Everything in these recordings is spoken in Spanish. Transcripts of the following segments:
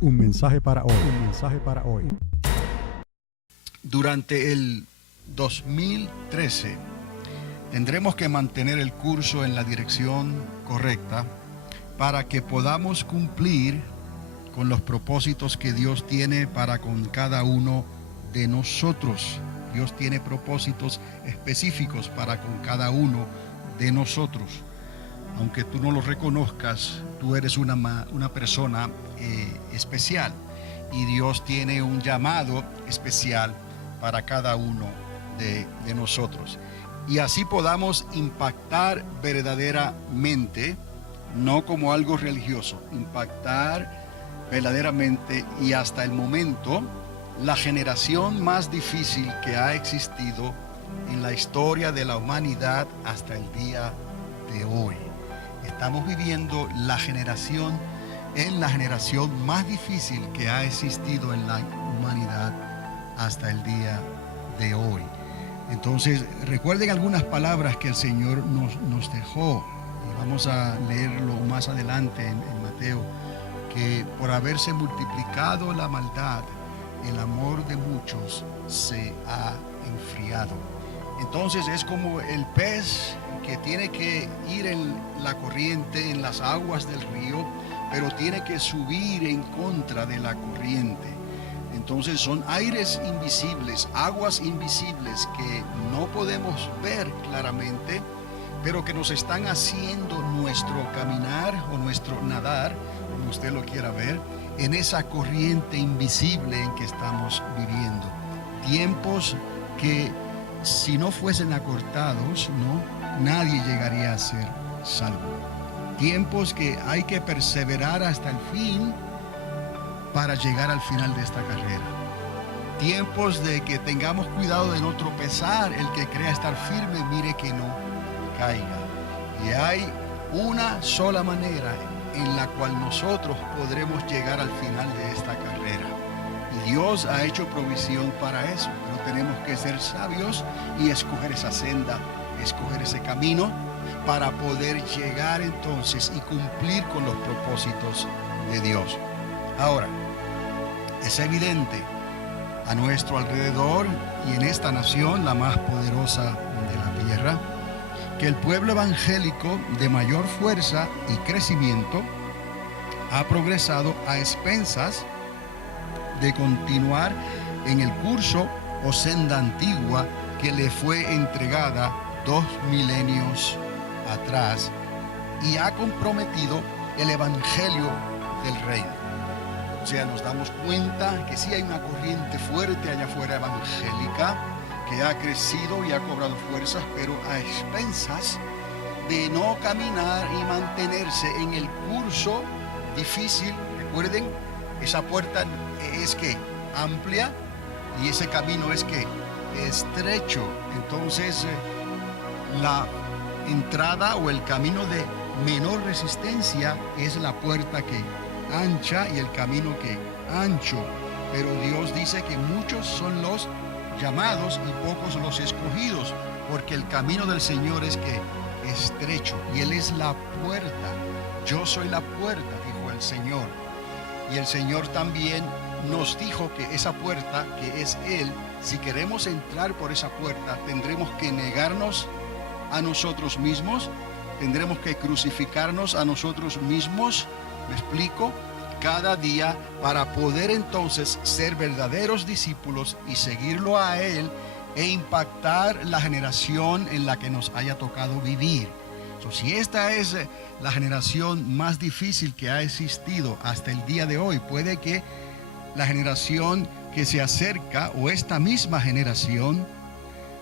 Un mensaje para hoy. Un mensaje para hoy. Durante el 2013 tendremos que mantener el curso en la dirección correcta para que podamos cumplir con los propósitos que Dios tiene para con cada uno de nosotros. Dios tiene propósitos específicos para con cada uno de nosotros. Aunque tú no lo reconozcas, tú eres una persona especial, y Dios tiene un llamado especial para cada uno de nosotros. Y así podamos impactar verdaderamente, no como algo religioso, impactar verdaderamente y hasta el momento la generación más difícil que ha existido en la historia de la humanidad hasta el día de hoy. Estamos viviendo la generación más difícil que ha existido en la humanidad hasta el día de hoy. Entonces, recuerden algunas palabras que el Señor nos dejó, y vamos a leerlo más adelante en Mateo, que por haberse multiplicado la maldad, el amor de muchos se ha enfriado. Entonces es como el pez que tiene que ir en la corriente, en las aguas del río, pero tiene que subir en contra de la corriente. Entonces son aires invisibles, aguas invisibles que no podemos ver claramente, pero que nos están haciendo nuestro caminar o nuestro nadar, como usted lo quiera ver, en esa corriente invisible en que estamos viviendo. Tiempos que si no fuesen acortados, nadie llegaría a ser salvo. Tiempos que hay que perseverar hasta el fin para llegar al final de esta carrera. Tiempos de que tengamos cuidado de no tropezar. El que crea estar firme, mire que no caiga. Y hay una sola manera en la cual nosotros podremos llegar al final de esta carrera. Y Dios ha hecho provisión para eso, pero tenemos que ser sabios y escoger esa senda, escoger ese camino para poder llegar entonces y cumplir con los propósitos de Dios. Ahora, es evidente a nuestro alrededor y en esta nación, la más poderosa de la tierra, que el pueblo evangélico de mayor fuerza y crecimiento ha progresado a expensas de continuar en el curso o senda antigua que le fue entregada 2 milenios atrás, y ha comprometido el evangelio del reino. O sea, nos damos cuenta que sí hay una corriente fuerte allá afuera evangélica que ha crecido y ha cobrado fuerzas, pero a expensas de no caminar y mantenerse en el curso difícil. Recuerden, esa puerta es que amplia y ese camino es que estrecho. Entonces la entrada o el camino de menor resistencia es la puerta que ancha y el camino que ancho. Pero Dios dice que muchos son los llamados y pocos los escogidos, porque el camino del Señor es que estrecho y Él es la puerta. Yo soy la puerta, dijo el Señor. Y el Señor también nos dijo que esa puerta, que es Él, si queremos entrar por esa puerta, tendremos que negarnos a nosotros mismos, tendremos que crucificarnos a nosotros mismos, ¿me explico? Cada día, para poder entonces ser verdaderos discípulos y seguirlo a Él e impactar la generación en la que nos haya tocado vivir. Si esta es la generación más difícil que ha existido hasta el día de hoy, puede que la generación que se acerca o esta misma generación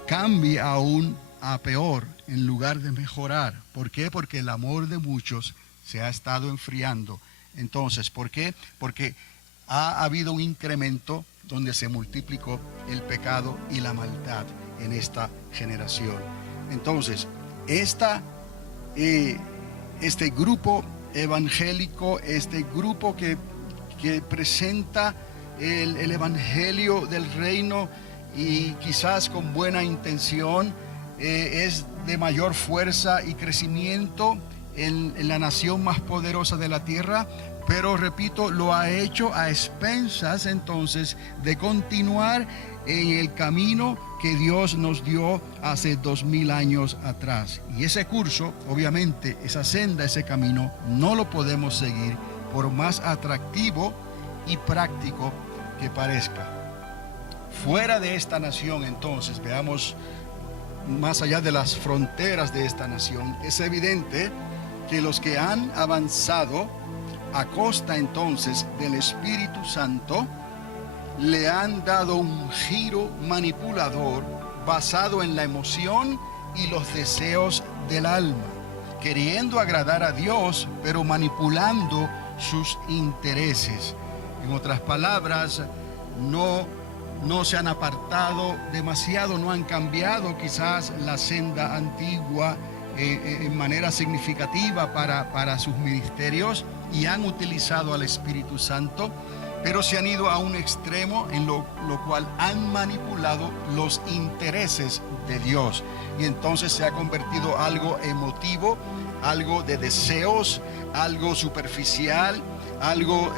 cambie aún a peor en lugar de mejorar. ¿Por qué? Porque el amor de muchos se ha estado enfriando. Entonces, ¿por qué? Porque ha habido un incremento donde se multiplicó el pecado y la maldad en esta generación. Entonces, este grupo evangélico, este grupo que presenta el evangelio del reino y quizás con buena intención, es de mayor fuerza y crecimiento en la nación más poderosa de la tierra, pero repito, lo ha hecho a expensas entonces de continuar en el camino que Dios nos dio hace 2000 años atrás. Y ese curso, obviamente, esa senda, ese camino, no lo podemos seguir por más atractivo y práctico que parezca. Fuera de esta nación, entonces, veamos más allá de las fronteras de esta nación, es evidente que los que han avanzado a costa entonces del Espíritu Santo le han dado un giro manipulador basado en la emoción y los deseos del alma, queriendo agradar a Dios, pero manipulando sus intereses. En otras palabras, no se han apartado demasiado, no han cambiado quizás la senda antigua en manera significativa para sus ministerios, y han utilizado al Espíritu Santo, pero se han ido a un extremo en lo cual han manipulado los intereses de Dios, y entonces se ha convertido algo emotivo, algo de deseos, algo superficial, algo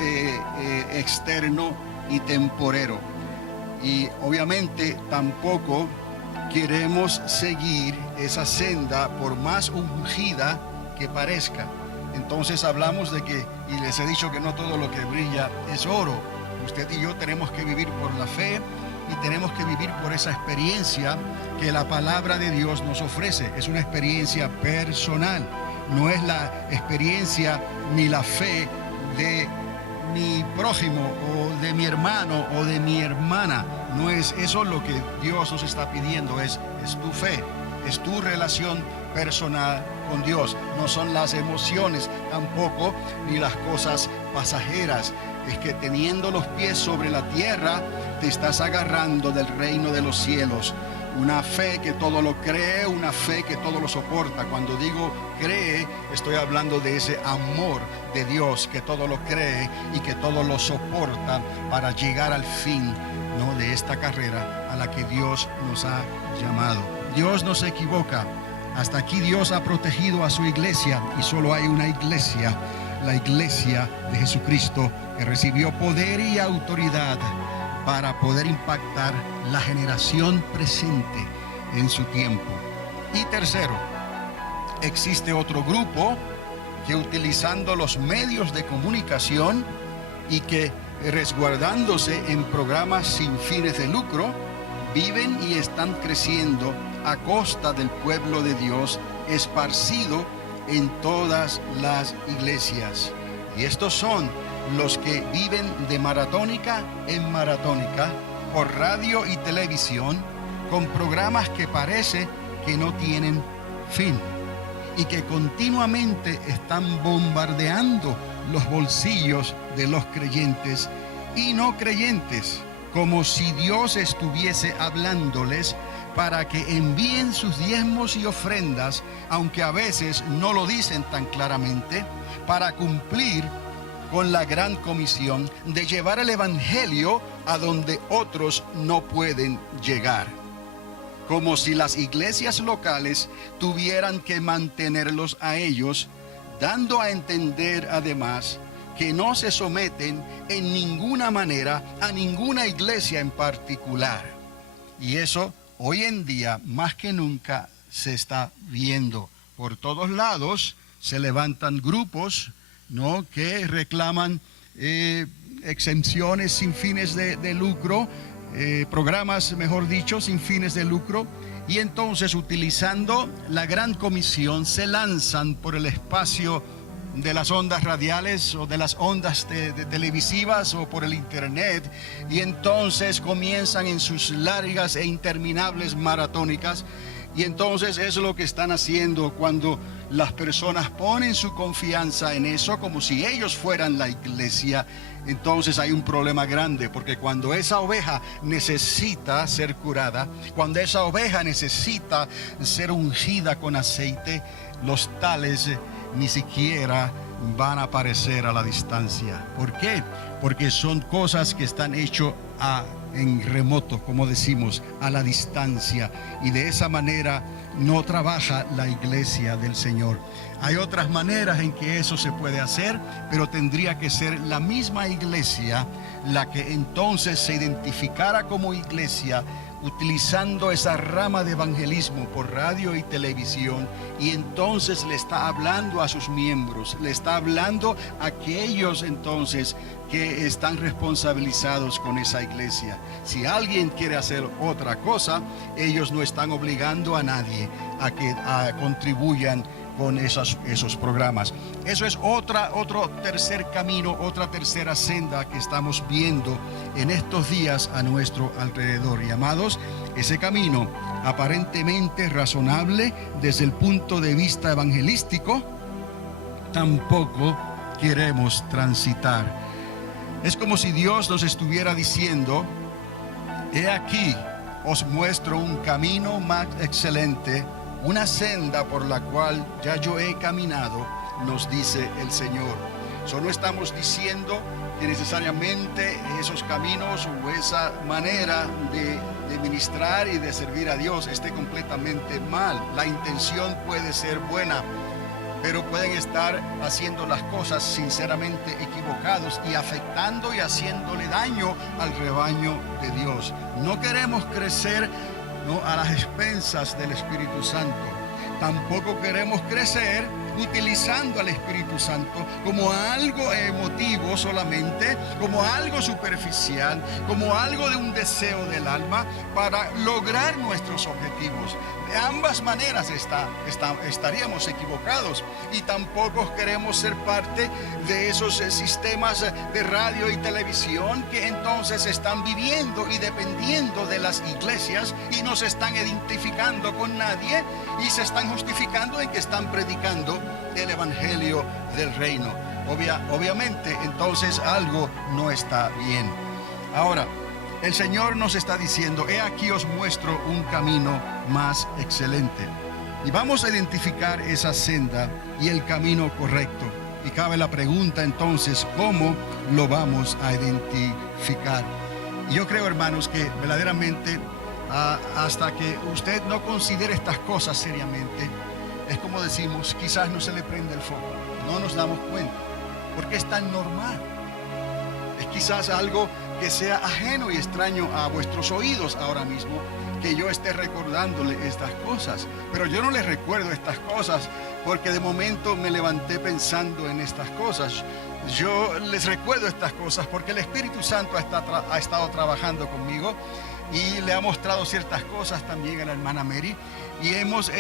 externo y temporero. Y obviamente tampoco queremos seguir esa senda por más ungida que parezca. Entonces hablamos de que, y les he dicho que no todo lo que brilla es oro. Usted y yo tenemos que vivir por la fe y tenemos que vivir por esa experiencia que la palabra de Dios nos ofrece. Es una experiencia personal, no es la experiencia ni la fe de mi prójimo o de mi hermano o de mi hermana. No es eso lo que Dios nos está pidiendo, es tu fe, es tu relación personal con Dios. No son las emociones tampoco, ni las cosas pasajeras. Es que teniendo los pies sobre la tierra, te estás agarrando del reino de los cielos. Una fe que todo lo cree, una fe que todo lo soporta. Cuando digo cree, estoy hablando de ese amor de Dios que todo lo cree y que todo lo soporta para llegar al fin, ¿no?, de esta carrera a la que Dios nos ha llamado. Dios no se equivoca. Hasta aquí Dios ha protegido a su iglesia, y solo hay una iglesia, la iglesia de Jesucristo, que recibió poder y autoridad para poder impactar la generación presente en su tiempo. Y tercero, existe otro grupo que, utilizando los medios de comunicación y que resguardándose en programas sin fines de lucro, viven y están creciendo a costa del pueblo de Dios esparcido en todas las iglesias. Y estos son los que viven de maratónica en maratónica, por radio y televisión, con programas que parece que no tienen fin y que continuamente están bombardeando los bolsillos de los creyentes y no creyentes, como si Dios estuviese hablándoles para que envíen sus diezmos y ofrendas, aunque a veces no lo dicen tan claramente, para cumplir con la gran comisión de llevar el evangelio a donde otros no pueden llegar. Como si las iglesias locales tuvieran que mantenerlos a ellos, dando a entender además que no se someten en ninguna manera a ninguna iglesia en particular. Y eso hoy en día más que nunca se está viendo. Por todos lados se levantan grupos, ¿no?, que reclaman exenciones sin fines de lucro, programas, mejor dicho, sin fines de lucro, y entonces, utilizando la gran comisión, se lanzan por el espacio de las ondas radiales o de las ondas televisivas o por el internet, y entonces comienzan en sus largas e interminables maratónicas. Y entonces es lo que están haciendo cuando las personas ponen su confianza en eso, como si ellos fueran la iglesia. Entonces hay un problema grande, porque cuando esa oveja necesita ser curada, cuando esa oveja necesita ser ungida con aceite, los tales ni siquiera van a aparecer a la distancia. ¿Por qué? Porque son cosas que están hechas en remoto, como decimos, a la distancia, y de esa manera no trabaja la iglesia del Señor. Hay otras maneras en que eso se puede hacer, pero tendría que ser la misma iglesia la que entonces se identificara como iglesia, utilizando esa rama de evangelismo por radio y televisión, y entonces le está hablando a sus miembros, le está hablando a aquellos entonces que están responsabilizados con esa iglesia. Si alguien quiere hacer otra cosa, ellos no están obligando a nadie a que contribuyan con esos programas. Eso es otro tercer camino, otra tercera senda que estamos viendo en estos días a nuestro alrededor. Y amados, ese camino aparentemente razonable desde el punto de vista evangelístico, tampoco queremos transitar. Es como si Dios nos estuviera diciendo: he aquí, os muestro un camino más excelente, una senda por la cual ya yo he caminado, nos dice el Señor. No estamos diciendo que necesariamente esos caminos o esa manera de ministrar y de servir a Dios esté completamente mal. La intención puede ser buena, pero pueden estar haciendo las cosas sinceramente equivocados y afectando y haciéndole daño al rebaño de Dios. No queremos crecer a las expensas del Espíritu Santo. Tampoco queremos crecer utilizando al Espíritu Santo como algo emotivo solamente, como algo superficial, como algo de un deseo del alma para lograr nuestros objetivos. De ambas maneras estaríamos equivocados, y tampoco queremos ser parte de esos sistemas de radio y televisión que entonces están viviendo y dependiendo de las iglesias y no se están identificando con nadie y se están justificando en que están predicando el evangelio del reino. Obviamente entonces algo no está bien. Ahora, el Señor nos está diciendo: he aquí os muestro un camino más excelente. Y vamos a identificar esa senda y el camino correcto. Y cabe la pregunta entonces: ¿cómo lo vamos a identificar? Y yo creo, hermanos, que verdaderamente hasta que usted no considere estas cosas seriamente, es como decimos, quizás no se le prende el foco, no nos damos cuenta, porque es tan normal. Es quizás algo que sea ajeno y extraño a vuestros oídos ahora mismo, que yo esté recordándole estas cosas. Pero yo no les recuerdo estas cosas porque de momento me levanté pensando en estas cosas. Yo les recuerdo estas cosas porque el Espíritu Santo ha estado trabajando conmigo y le ha mostrado ciertas cosas también a la hermana Mary. Y hemos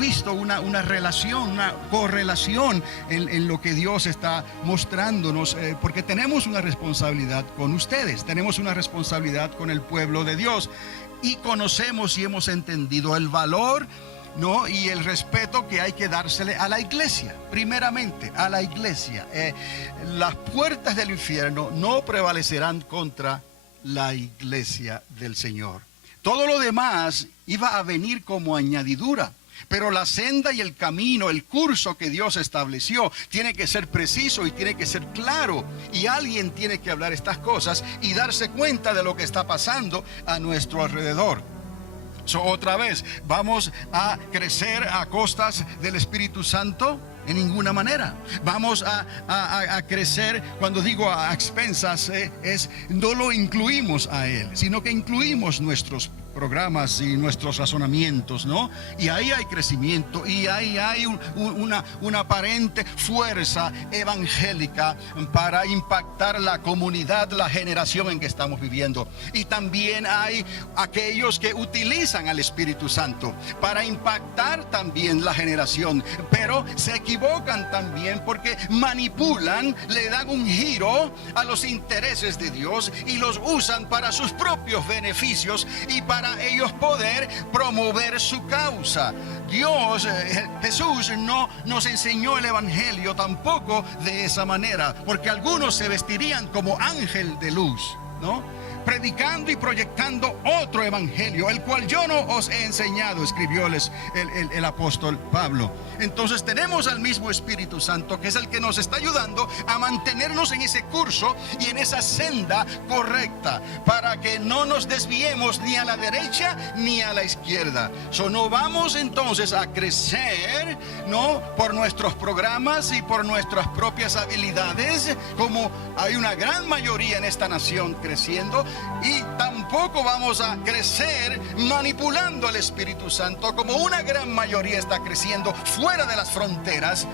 visto una relación, una correlación en lo que Dios está mostrándonos, porque tenemos una responsabilidad con ustedes, tenemos una responsabilidad con el pueblo de Dios, y conocemos y hemos entendido el valor, ¿no?, y el respeto que hay que dársele a la iglesia, primeramente a la iglesia. Las puertas del infierno no prevalecerán contra la iglesia del Señor. Todo lo demás iba a venir como añadidura, pero la senda y el camino, el curso que Dios estableció, tiene que ser preciso y tiene que ser claro. Y alguien tiene que hablar estas cosas y darse cuenta de lo que está pasando a nuestro alrededor. Otra vez, ¿vamos a crecer a costas del Espíritu Santo? En ninguna manera. Vamos a crecer, cuando digo a expensas, no lo incluimos a Él, sino que incluimos nuestros programas y nuestros razonamientos, ¿no? Y ahí hay crecimiento, y ahí hay una aparente fuerza evangélica para impactar la comunidad, la generación en que estamos viviendo. Y también hay aquellos que utilizan al Espíritu Santo para impactar también la generación, pero se equivocan también porque manipulan, le dan un giro a los intereses de Dios y los usan para sus propios beneficios y para ellos poder promover su causa. Jesús no nos enseñó el evangelio tampoco de esa manera, porque algunos se vestirían como ángel de luz, ¿no? predicando y proyectando otro evangelio, el cual yo no os he enseñado, escribió el apóstol Pablo. Entonces tenemos al mismo Espíritu Santo, que es el que nos está ayudando a mantenernos en ese curso y en esa senda correcta, para que no nos desviemos ni a la derecha ni a la izquierda. No vamos entonces a crecer, no por nuestros programas y por nuestras propias habilidades, como hay una gran mayoría en esta nación creciendo, y tampoco vamos a crecer manipulando al Espíritu Santo, como una gran mayoría está creciendo fuera de las fronteras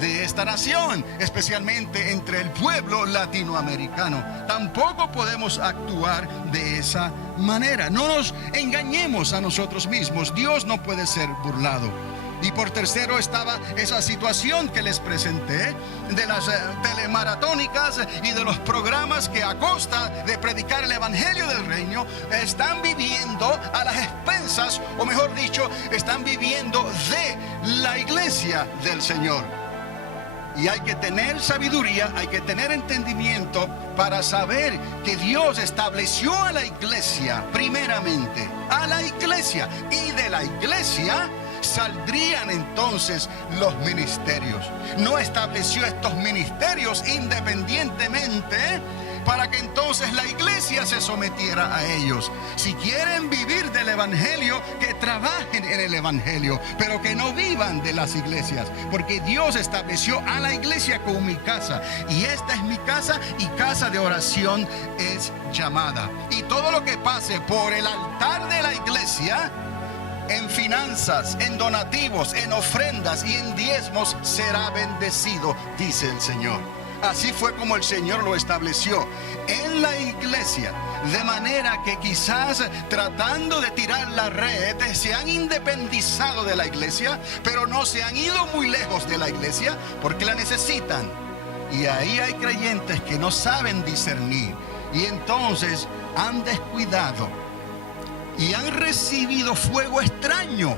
de esta nación, especialmente entre el pueblo latinoamericano. Tampoco podemos actuar de esa manera. No nos engañemos a nosotros mismos. Dios no puede ser burlado. Y por tercero estaba esa situación que les presenté de las telemaratónicas y de los programas que a costa de predicar el evangelio del reino están viviendo a las expensas, o mejor dicho, están viviendo de la iglesia del Señor. Y hay que tener sabiduría, hay que tener entendimiento para saber que Dios estableció a la iglesia primeramente, a la iglesia, y de la iglesia saldrían entonces los ministerios. No estableció estos ministerios independientemente para que entonces la iglesia se sometiera a ellos. Si quieren vivir del evangelio, que trabajen en el evangelio, pero que no vivan de las iglesias, porque Dios estableció a la iglesia como mi casa, y esta es mi casa, y casa de oración es llamada. Y todo lo que pase por el altar de la iglesia, en finanzas, en donativos, en ofrendas y en diezmos, será bendecido, dice el Señor. Así fue como el Señor lo estableció en la iglesia, de manera que quizás tratando de tirar la red se han independizado de la iglesia, pero no se han ido muy lejos de la iglesia porque la necesitan. Y ahí hay creyentes que no saben discernir, y entonces han descuidado y han recibido fuego extraño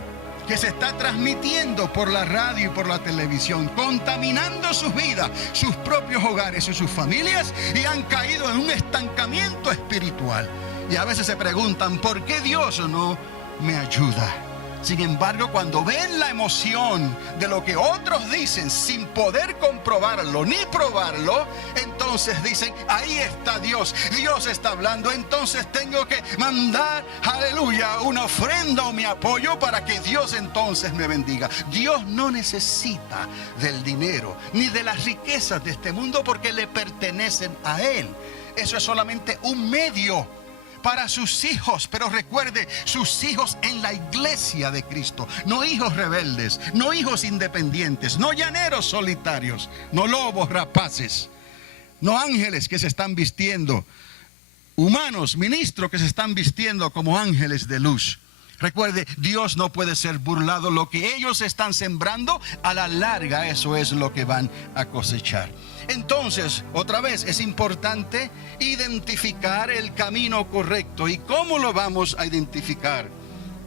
que se está transmitiendo por la radio y por la televisión, contaminando sus vidas, sus propios hogares y sus familias, y han caído en un estancamiento espiritual. Y a veces se preguntan, ¿por qué Dios no me ayuda? Sin embargo, cuando ven la emoción de lo que otros dicen sin poder comprobarlo ni probarlo, entonces dicen, ahí está Dios, Dios está hablando, entonces tengo que mandar, aleluya, una ofrenda o mi apoyo para que Dios entonces me bendiga. Dios no necesita del dinero ni de las riquezas de este mundo, porque le pertenecen a Él. Eso es solamente un medio para sus hijos, pero recuerde, sus hijos en la iglesia de Cristo, no hijos rebeldes, no hijos independientes, no llaneros solitarios, no lobos rapaces, no ángeles que se están vistiendo, humanos, ministros que se están vistiendo como ángeles de luz. Recuerde, Dios no puede ser burlado. Lo que ellos están sembrando, a la larga eso es lo que van a cosechar. Entonces, otra vez, es importante identificar el camino correcto. ¿Y cómo lo vamos a identificar?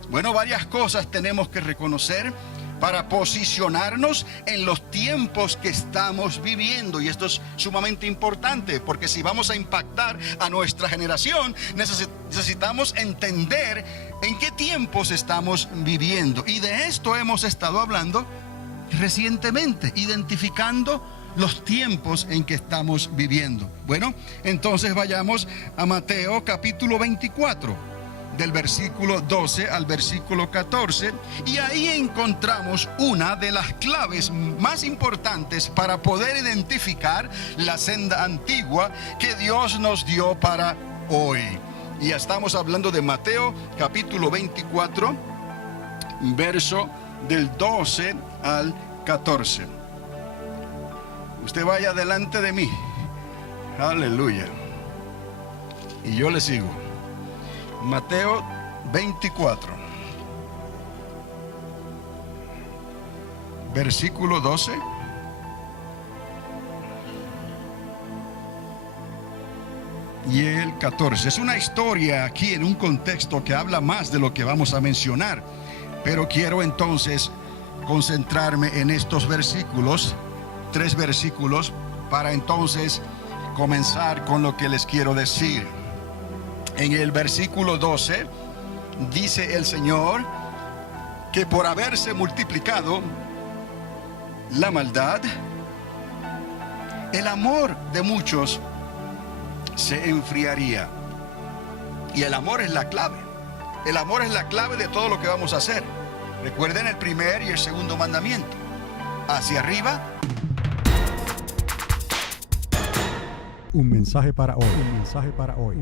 Bueno, varias cosas tenemos que reconocer para posicionarnos en los tiempos que estamos viviendo. Y esto es sumamente importante, porque si vamos a impactar a nuestra generación, necesitamos entender en qué tiempos estamos viviendo. Y de esto hemos estado hablando recientemente, identificando los tiempos en que estamos viviendo. Bueno, entonces vayamos a Mateo capítulo 24. Del versículo 12 al versículo 14, y ahí encontramos una de las claves más importantes para poder identificar la senda antigua que Dios nos dio para hoy. Y estamos hablando de Mateo capítulo 24, verso del 12 al 14. Usted vaya delante de mí, aleluya, y yo le sigo. Mateo 24, versículo 12 y el 14. Es una historia aquí en un contexto que habla más de lo que vamos a mencionar, pero quiero entonces concentrarme en estos versículos, 3 versículos, para entonces comenzar con lo que les quiero decir. En el versículo 12 dice el Señor que por haberse multiplicado la maldad, el amor de muchos se enfriaría. Y el amor es la clave. El amor es la clave de todo lo que vamos a hacer. Recuerden el primer y el segundo mandamiento. Hacia arriba. Un mensaje para hoy. Un mensaje para hoy.